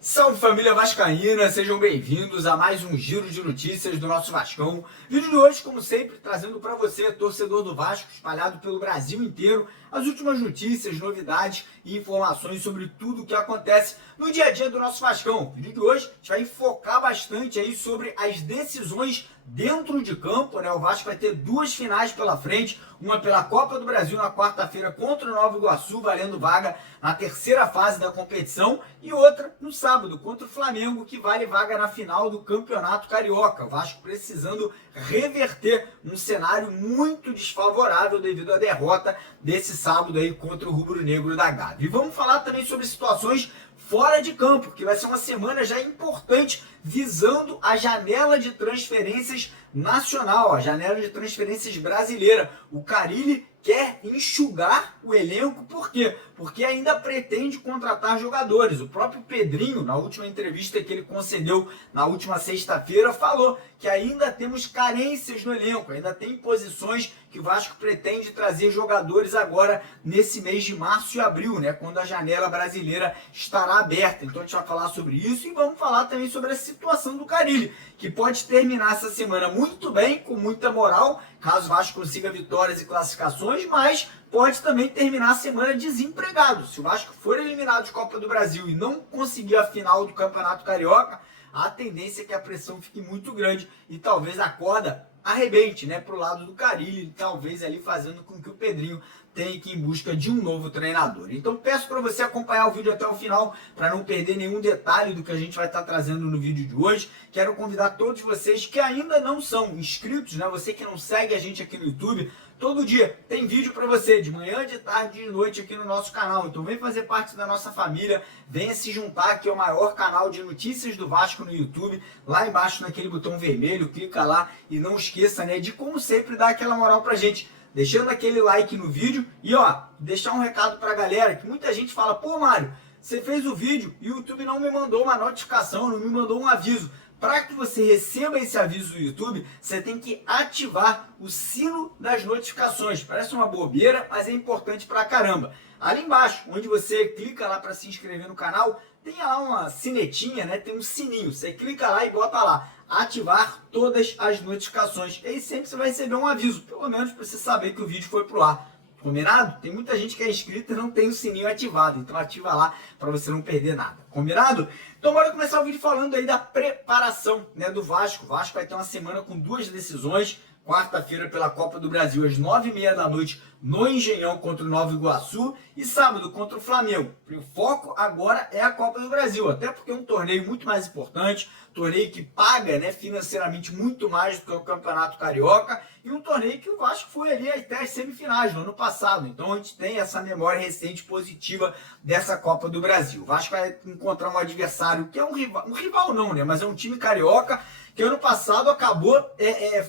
Salve família vascaína, sejam bem-vindos a mais um giro de notícias do nosso Vascão. Vídeo de hoje, como sempre, trazendo para você, torcedor do Vasco, espalhado pelo Brasil inteiro, as últimas notícias, novidades e informações sobre tudo o que acontece no dia a dia do nosso Vascão. No vídeo de hoje, a gente vai focar bastante aí sobre as decisões dentro de campo, né? O Vasco vai ter duas finais pela frente, uma pela Copa do Brasil na quarta-feira contra o Nova Iguaçu, valendo vaga na terceira fase da competição, e outra no sábado contra o Flamengo, que vale vaga na final do Campeonato Carioca. O Vasco precisando reverter um cenário muito desfavorável devido à derrota desse sábado aí contra o rubro-negro da Gávea. E vamos falar também sobre situações fora de campo, que vai ser uma semana já importante visando a janela de transferências nacional, a janela de transferências brasileira. O Carille quer enxugar o elenco, por quê? Porque ainda pretende contratar jogadores. O próprio Pedrinho, na última entrevista que ele concedeu na última sexta-feira, falou que ainda temos carências no elenco, ainda tem posições que o Vasco pretende trazer jogadores agora nesse mês de março e abril, né, quando a janela brasileira estará aberta. Então a gente vai falar sobre isso e vamos falar também sobre a situação do Carille, que pode terminar essa semana muito bem, com muita moral, caso o Vasco consiga vitórias e classificações, mas pode também terminar a semana desempregado. Se o Vasco for eliminado de Copa do Brasil e não conseguir a final do Campeonato Carioca, a tendência é que a pressão fique muito grande e talvez a corda arrebente, né, pro lado do Carille, talvez ali fazendo com que o Pedrinho tenha que ir em busca de um novo treinador. Então peço para você acompanhar o vídeo até o final para não perder nenhum detalhe do que a gente vai estar trazendo no vídeo de hoje. Quero convidar todos vocês que ainda não são inscritos, né, você que não segue a gente aqui no YouTube, todo dia tem vídeo para você, de manhã, de tarde, de noite aqui no nosso canal. Então vem fazer parte da nossa família, venha se juntar aqui ao maior canal de notícias do Vasco no YouTube, lá embaixo naquele botão vermelho, clica lá e não esqueça, né, de como sempre dar aquela moral pra gente, deixando aquele like no vídeo e ó, deixar um recado pra galera, que muita gente fala, pô Mário, você fez o vídeo e o YouTube não me mandou uma notificação, não me mandou um aviso. Para que você receba esse aviso do YouTube, você tem que ativar o sino das notificações. Parece uma bobeira, mas é importante pra caramba. Ali embaixo, onde você clica lá para se inscrever no canal, tem lá uma sinetinha, né? Tem um sininho. Você clica lá e bota lá, ativar todas as notificações. E aí sempre você vai receber um aviso, pelo menos para você saber que o vídeo foi pro ar. Combinado? Tem muita gente que é inscrita e não tem o sininho ativado, então ativa lá para você não perder nada. Combinado? Então bora começar o vídeo falando aí da preparação, né, do Vasco. O Vasco vai ter uma semana com duas decisões. Quarta-feira pela Copa do Brasil às 9h30 da noite no Engenhão contra o Nova Iguaçu e sábado contra o Flamengo. O foco agora é a Copa do Brasil, até porque é um torneio muito mais importante, torneio que paga, né, financeiramente muito mais do que o Campeonato Carioca e um torneio que o Vasco foi ali até as semifinais no ano passado. Então a gente tem essa memória recente positiva dessa Copa do Brasil. O Vasco vai encontrar um adversário que é um rival não, né, mas é um time carioca que ano passado acabou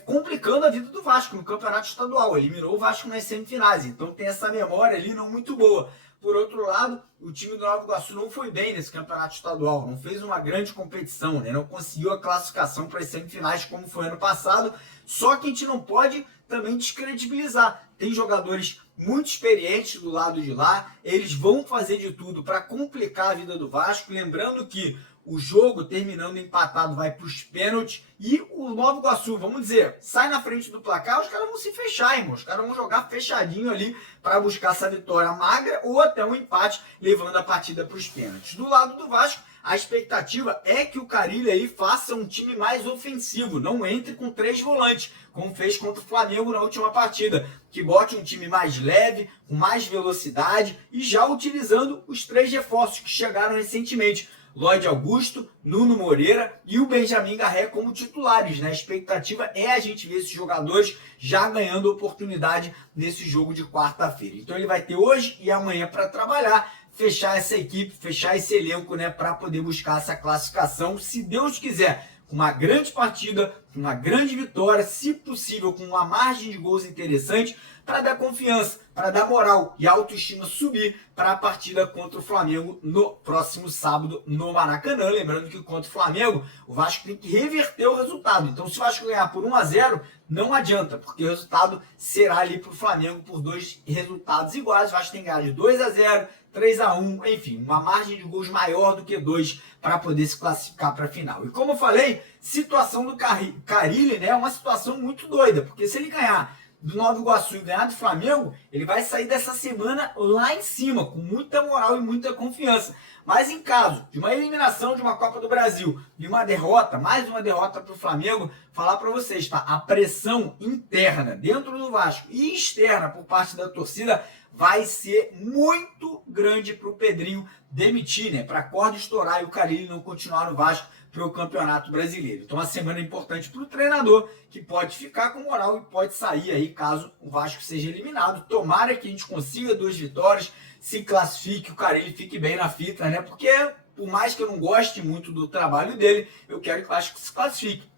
complicando a vida do Vasco no Campeonato Estadual, eliminou o Vasco nas semifinais, então tem essa memória ali não muito boa. Por outro lado, o time do Nova Iguaçu não foi bem nesse Campeonato Estadual, não fez uma grande competição, né? Não conseguiu a classificação para as semifinais como foi ano passado, só que a gente não pode também descredibilizar. Tem jogadores muito experientes do lado de lá, eles vão fazer de tudo para complicar a vida do Vasco, lembrando que o jogo terminando empatado vai para os pênaltis e o Nova Iguaçu, vamos dizer, sai na frente do placar, os caras vão se fechar, irmão. Os caras vão jogar fechadinho ali para buscar essa vitória magra ou até um empate, levando a partida para os pênaltis. Do lado do Vasco, a expectativa é que o Carille aí faça um time mais ofensivo, não entre com 3 volantes, como fez contra o Flamengo na última partida, que bote um time mais leve, com mais velocidade e já utilizando os 3 reforços que chegaram recentemente. Lloyd Augusto, Nuno Moreira e o Benjamin Garré como titulares, né? A expectativa é a gente ver esses jogadores já ganhando oportunidade nesse jogo de quarta-feira. Então ele vai ter hoje e amanhã para trabalhar, fechar essa equipe, fechar esse elenco, né, para poder buscar essa classificação, se Deus quiser, com uma grande partida uma grande vitória, se possível com uma margem de gols interessante, para dar confiança, para dar moral e autoestima subir para a partida contra o Flamengo no próximo sábado no Maracanã. Lembrando que contra o Flamengo, o Vasco tem que reverter o resultado. Então, se o Vasco ganhar por 1-0, não adianta, porque o resultado será ali para o Flamengo por 2 resultados iguais. O Vasco tem que ganhar de 2-0, 3-1, enfim, uma margem de gols maior do que 2 para poder se classificar para a final. E como eu falei, situação do Carille, né, é uma situação muito doida, porque se ele ganhar do Nova Iguaçu e ganhar do Flamengo, ele vai sair dessa semana lá em cima, com muita moral e muita confiança. Mas em caso de uma eliminação de uma Copa do Brasil e uma derrota, mais uma derrota para o Flamengo, falar para vocês, tá? A pressão interna dentro do Vasco e externa por parte da torcida vai ser muito grande para o Pedrinho demitir, né? Para a corda estourar e o Carille não continuar no Vasco para o Campeonato Brasileiro. Então, uma semana importante para o treinador, que pode ficar com moral e pode sair aí caso o Vasco seja eliminado. Tomara que a gente consiga 2 vitórias, se classifique, o Carille fique bem na fita, né? Porque, por mais que eu não goste muito do trabalho dele, eu quero que o Vasco se classifique.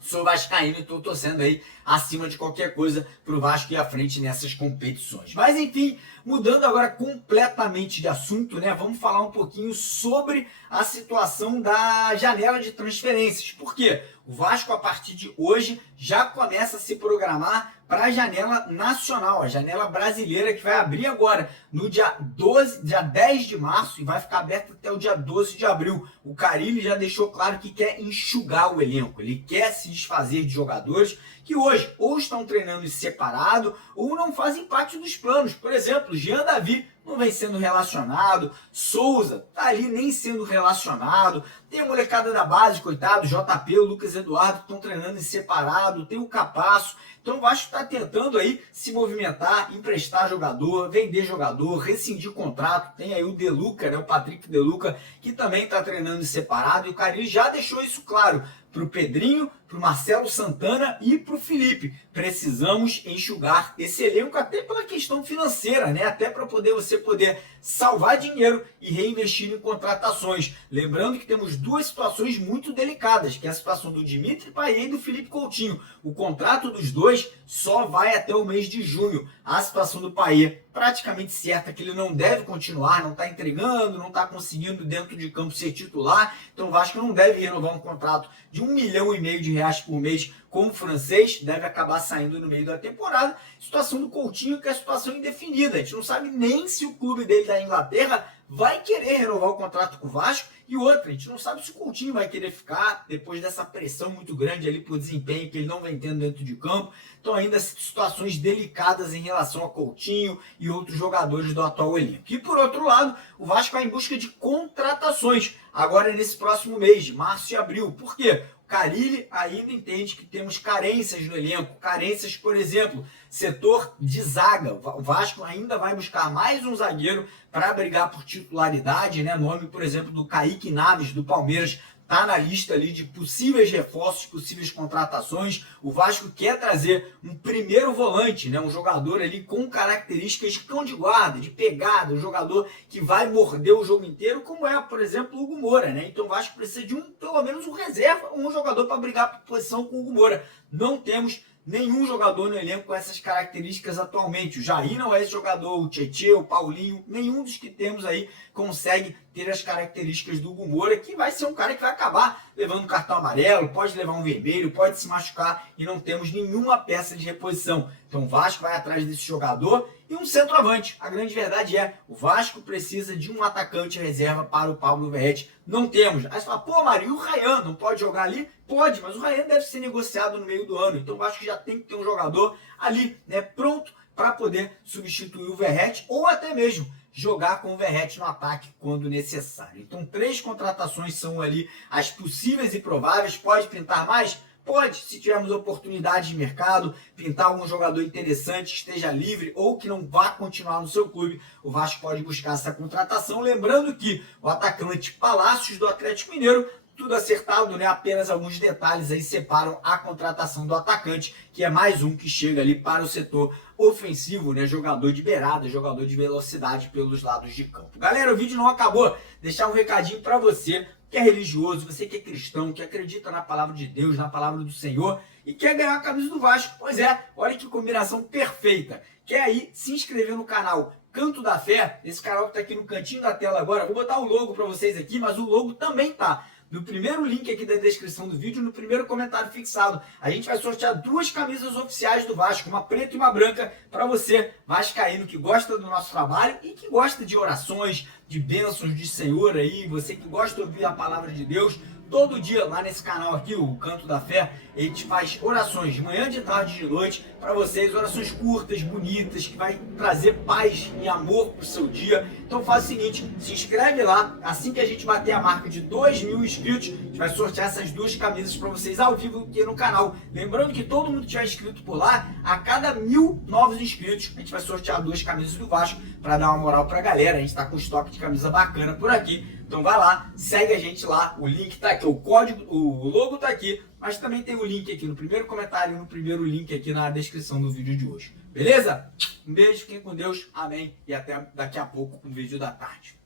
Sou vascaíno e estou torcendo aí acima de qualquer coisa para o Vasco ir à frente nessas competições. Mas enfim, mudando agora completamente de assunto, né? Vamos falar um pouquinho sobre a situação da janela de transferências. Por quê? O Vasco, a partir de hoje, já começa a se programar para a janela nacional, a janela brasileira, que vai abrir agora no dia 10 de março e vai ficar aberta até o dia 12 de abril. O Carille já deixou claro que quer enxugar o elenco, ele quer se desfazer de jogadores que hoje ou estão treinando em separado ou não fazem parte dos planos. Por exemplo, Jean Davi não vem sendo relacionado, Souza tá ali nem sendo relacionado, tem a molecada da base, coitado, JP, o Lucas Eduardo estão treinando em separado, tem o Capasso. Então o Vasco está tentando aí se movimentar, emprestar jogador, vender jogador, rescindir contrato. Tem aí o Deluca, né, o Patrick Deluca, que também está treinando em separado, e o Carille já deixou isso claro para o Pedrinho, para o Marcelo Santana e para o Felipe. Precisamos enxugar esse elenco até pela questão financeira, né? Até para você poder salvar dinheiro e reinvestir em contratações. Lembrando que temos 2 situações muito delicadas, que é a situação do Dimitri Payet e do Felipe Coutinho. O contrato dos dois só vai até o mês de junho. A situação do Payet praticamente certa, que ele não deve continuar, não está entregando, não está conseguindo dentro de campo ser titular. Então o Vasco não deve renovar um contrato de R$1,5 milhão por mês com o francês, deve acabar saindo no meio da temporada. Situação do Coutinho, que é a situação indefinida. A gente não sabe nem se o clube dele da Inglaterra vai querer renovar o contrato com o Vasco. E outra, a gente não sabe se o Coutinho vai querer ficar depois dessa pressão muito grande ali por desempenho que ele não vem tendo dentro de campo. Então ainda situações delicadas em relação a Coutinho e outros jogadores do atual elenco. E por outro lado, o Vasco vai em busca de contratações agora nesse próximo mês, de março e abril. Por quê? Carille ainda entende que temos carências no elenco, carências, por exemplo, setor de zaga. O Vasco ainda vai buscar mais um zagueiro para brigar por titularidade, né? Nome, por exemplo, do Kaique Naves, do Palmeiras, está na lista ali de possíveis reforços, possíveis contratações. O Vasco quer trazer um primeiro volante, né? Um jogador ali com características de cão de guarda, de pegada, um jogador que vai morder o jogo inteiro, como é, por exemplo, o Hugo Moura, né? Então o Vasco precisa de pelo menos um reserva, um jogador para brigar por posição com o Hugo Moura. Não temos nenhum jogador no elenco com essas características atualmente. O Jair não é esse jogador, o Tietê, o Paulinho, nenhum dos que temos aí consegue ter as características do Hugo Moura, que vai ser um cara que vai acabar levando um cartão amarelo, pode levar um vermelho, pode se machucar e não temos nenhuma peça de reposição. Então o Vasco vai atrás desse jogador e um centroavante. A grande verdade é, o Vasco precisa de um atacante reserva para o Pablo Verrete. Não temos. Aí você fala, pô, Mário, e o Ryan não pode jogar ali? Pode, mas o Ryan deve ser negociado no meio do ano. Então o Vasco já tem que ter um jogador ali, né, pronto para poder substituir o Verrete ou até mesmo jogar com o Verrete no ataque quando necessário. Então 3 contratações são ali as possíveis e prováveis. Pode pintar mais? Pode, se tivermos oportunidade de mercado, pintar algum jogador interessante que esteja livre ou que não vá continuar no seu clube, o Vasco pode buscar essa contratação. Lembrando que o atacante Palácios do Atlético Mineiro, tudo acertado, né? Apenas alguns detalhes aí separam a contratação do atacante, que é mais um que chega ali para o setor ofensivo, né? Jogador de beirada, jogador de velocidade pelos lados de campo. Galera, o vídeo não acabou. Deixar um recadinho para você que é religioso, você que é cristão, que acredita na palavra de Deus, na palavra do Senhor e quer ganhar a camisa do Vasco. Pois é, olha que combinação perfeita. Quer aí se inscrever no canal Canto da Fé, esse canal que está aqui no cantinho da tela agora. Vou botar o logo para vocês aqui, mas o logo também tá no primeiro link aqui da descrição do vídeo, no primeiro comentário fixado. A gente vai sortear 2 camisas oficiais do Vasco, uma preta e uma branca, para você, vascaíno, que gosta do nosso trabalho e que gosta de orações, de bênçãos de Senhor aí, você que gosta de ouvir a palavra de Deus. Todo dia lá nesse canal aqui, o Canto da Fé, a gente faz orações de manhã, de tarde e de noite para vocês, orações curtas, bonitas, que vai trazer paz e amor para o seu dia. Então faz o seguinte, se inscreve lá, assim que a gente bater a marca de 2.000 inscritos, a gente vai sortear essas 2 camisas para vocês ao vivo aqui no canal. Lembrando que todo mundo que tiver inscrito por lá, a cada 1.000 novos inscritos, a gente vai sortear 2 camisas do Vasco para dar uma moral para a galera. A gente está com estoque de camisa bacana por aqui. Então vai lá, segue a gente lá, o link tá aqui, o código, o logo tá aqui, mas também tem o link aqui no primeiro comentário e no primeiro link aqui na descrição do vídeo de hoje. Beleza? Um beijo, fiquem com Deus, amém, e até daqui a pouco com o vídeo da tarde.